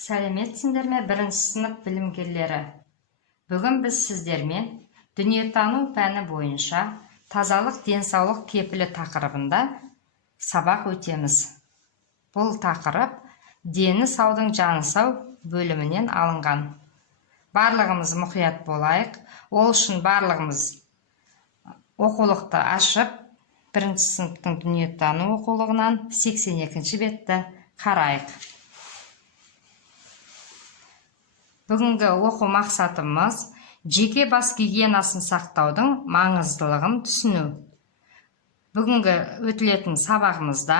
Сәлеметсіңдер ме, бірінші сынып білімгерлері? Бүгін біз сіздермен дүниетану пәні бойынша тазалық денсаулық кепілі тақырыбында сабақ өтеміз. Бұл тақырып дені саудың жаны сау бөлімінен алынған. Барлығымыз мұқият болайық. Ол үшін барлығымыз оқулықты ашып, бірінші сыныптың дүниетану оқулығынан 82-ші бетті қарайық. Бүгінгі оқу мақсатымыз жеке бас гигиенасын сақтаудың маңыздылығын түсіну. Бүгінгі өтілетін сабағымызда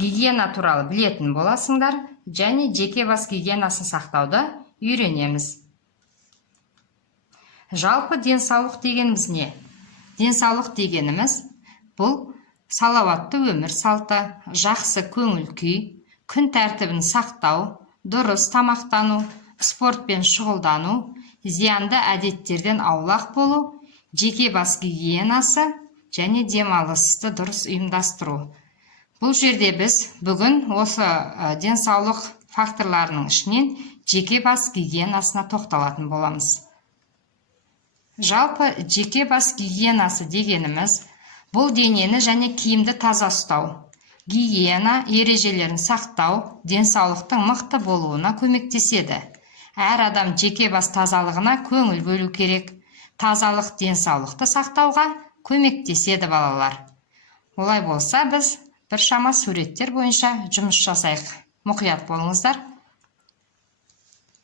гигиена туралы білетін боласыңдар және жеке бас гигиенасын сақтауды үйренеміз. Жалпы денсаулық дегеніміз не? Денсаулық дегеніміз бұл салауатты өмір салты, жақсы көңіл күй, күн тәртібін сақтау, дұрыс тамақтану, спортпен шұғылдану, зиянды әдеттерден аулақ болу, жеке бас гигиенасы және демалысты дұрыс ұйымдастыру. Бұл жерде біз бүгін осы денсаулық факторларының ішінен жеке бас гигиенасына тоқталатын боламыз. Жалпы жеке бас гигиенасы дегеніміз бұл денені және киімді таза ұстау. Гигиена ережелерін сақтау денсаулықтың мықты болуына көмектеседі. Әр адам жеке бас тазалығына көңіл бөлу керек. Тазалық денсаулықты сақтауға көмектеседі балалар. Олай болса, біз біршама суреттер бойынша жұмыс жасайық. Мұқият болыңыздар.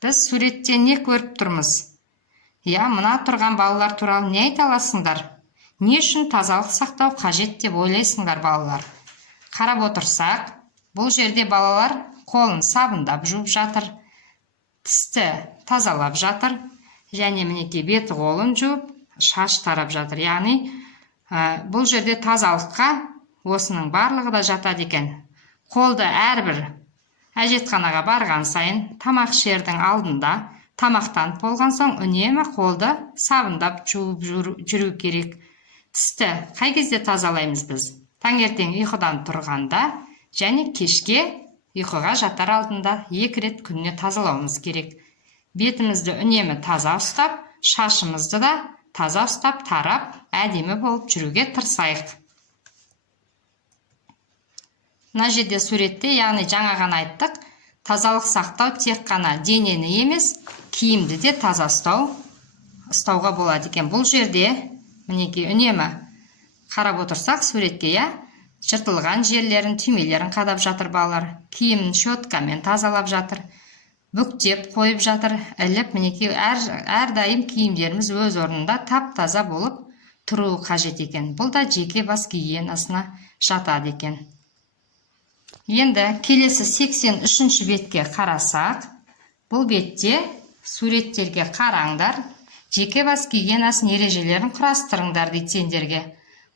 Біз суретте не көріп тұрмыз? Мына тұрған балалар туралы не айта аласыңдар? Не үшін тазалық сақтау қажет деп ойлайсыңдар балалар? Қарап отырсақ, бұл жерде балалар қолын сабындап жуып жатыр. Тісті тазалап жатыр, және мінекей беті қолын жуып, шаш тарап жатыр. Яғни, бұл жерде тазалыққа осының барлығы да жатады екен. Қолды әрбір әжетханаға барған сайын, тамақ ішердің алдында, тамақтанып болған соң үнемі қолды сабындап жуып жүру керек. Тісті қай кезде тазалаймыз біз? Таңертең ұйқыдан тұрғанда және кешке ұйқыға жатар алдында 2 рет күніне тазалауымыз керек. Бетімізді үнемі таза ұстап, шашымызды да таза ұстап, тарап, әдемі болып жүруге тырысайық. Мына жерде суретте, яғни жаңа ғана айттық, тазалық сақтау тек қана денені емес, киімді де таза ұстауға болады екен. Бұл жерде мінекей үнемі қарап отырсақ суретке, жыртылған жерлерін, түймелерін қадап жатыр балалар. Киімін щеткамен тазалап жатыр. Бүктеп қойып жатыр. Іліп, мінекей әрдайым киімдеріміз өз орнында тап-таза болып тұру қажет екен. Бұл да жеке бас гигиенасына жатады екен. Енді келесі 83-ші бетке қарасақ, бұл бетте суреттерге қараңдар. Жеке бас гигиенасының ережелерін құрастырыңдар дейді сендерге.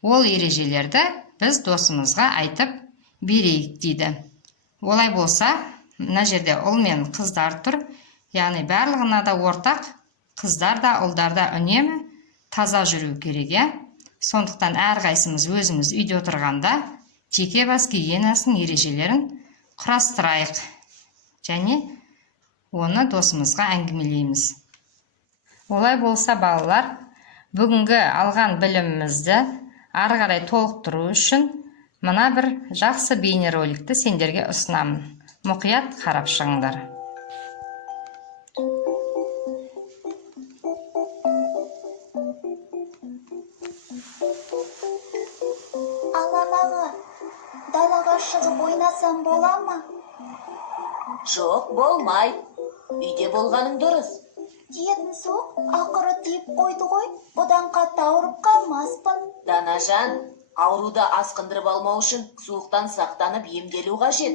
Ол ережелерді біз досымызға айтып берейік дейді. Олай болса, мына жерде ұл мен қыздар тұр. Яғни барлығына да ортақ, қыздар да, ұлдар да үнемі таза жүру керек. Сондықтан әрқайсымыз өзіміз үйде отырғанда жеке бас гигиенасының ережелерін құрастырайық. Және оны досымызға әңгімелейміз. Олай болса балалар, бүгінгі алған білімімізді ары қарай толықтыру үшін мына бір жақсы бейнероликті сендерге ұсынамын. Мұқият қарап шығыңдар. Аламаға, далаға шығып ойнасам бола ма? Жоқ, болмай. Үйде болғаның дұрыс. Тиетін су ақыры тиіп қойды ғой, бұдан қатты ауырып қалмаспын. Данажан, ауруды асқындырып алмау үшін суықтан сақтанып емделу қажет.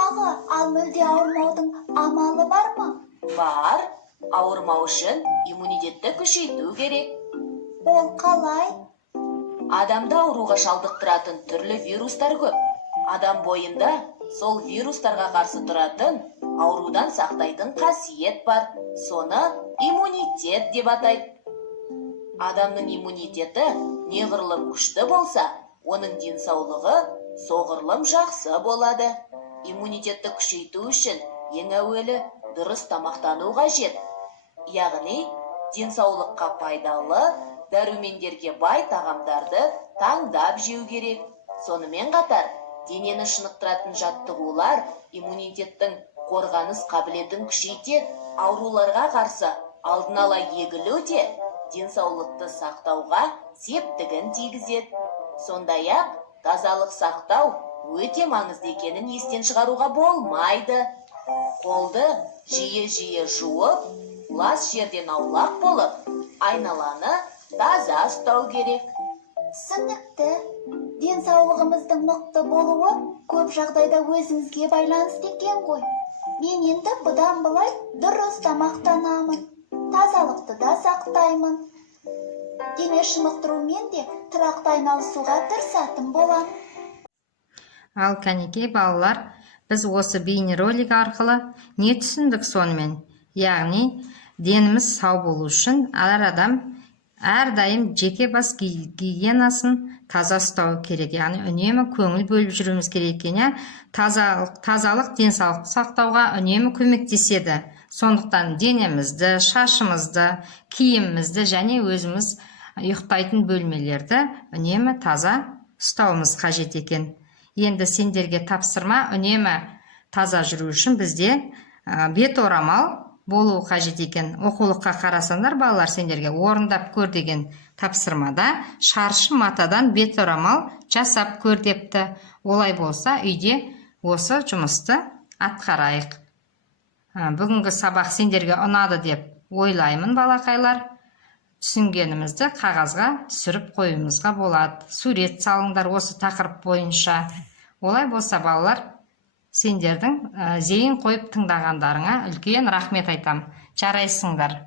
Аға, ал мүлде ауырмаудың амалы бар ма? Бар, ауырмау үшін иммунитетті күшейту керек. Ол қалай? Адамда ауруға шалдықтыратын түрлі вирустар көп. Адам бойында сол вирустарға қарсы тұратын аурудан сақтайтын қасиет бар. Соны иммунитет деп атайды. Адамның иммунитеті неғұрлым күшті болса, оның денсаулығы соғұрлым жақсы болады. иммунитетті күшейту үшін ең әуелі дұрыс тамақтану қажет. Яғни, денсаулыққа пайдалы, дәрумендерге бай тағамдарды таңдап жеу керек. Сонымен қатар, денені шынықтыратын жаттығулар иммунитеттің қорғаныс қабілетін күшейтеді. Ауруларға қарсы алдын ала егілу де денсаулықты сақтауға септігін тигізеді. Сондай-ақ, тазалық сақтау өте маңызды екенін естен шығаруға болмайды. Қолды жиі-жиі жуып, лас жерден аулақ болып, айналаны таза ұстау керек. Түсінікті. Денсаулығымыздың мықты болуы көп жағдайда өзімізге байланысты екен ғой. Мен енді бұдан былай дұрыс тамақтанамын. Тазалықты да сақтаймын. Дене шынықтырумен де тұрақты айналысуға тырысатын боламын. Ал кәнекей балалар, біз осы бейнеролик арқылы не түсіндік сонымен? Яғни, деніміз сау болу үшін әр адам әрдайым жеке бас гигиенасын таза ұстау керек. Яғни, үнемі көңіл бөліп жүруіміз керек екен. Тазалық денсаулық сақтауға үнемі көмектеседі. Сондықтан денемізді, шашымызды, киімімізді және өзіміз ұйықтайтын бөлмелерді үнемі таза ұстауымыз қажет екен. Енді сендерге тапсырма, үнемі таза жүру үшін бізде бет орамал болу қажет екен. Оқулыққа қарасаңдар, балалар, сендерге орындап көр деген тапсырмада шаршы матадан бет орамал жасап көр депті. Олай болса, үйде осы жұмысты атқарайық. Бүгінгі сабақ сендерге ұнады деп ойлаймын, балақайлар. Түсінгенімізді қағазға түсіріп қоюымызға болады. Сурет салыңдар осы тақырып бойынша. Олай болса, балалар, сендердің зейін қойып тыңдағандарыңа үлкен рахмет айтам. Жарайсыңдар.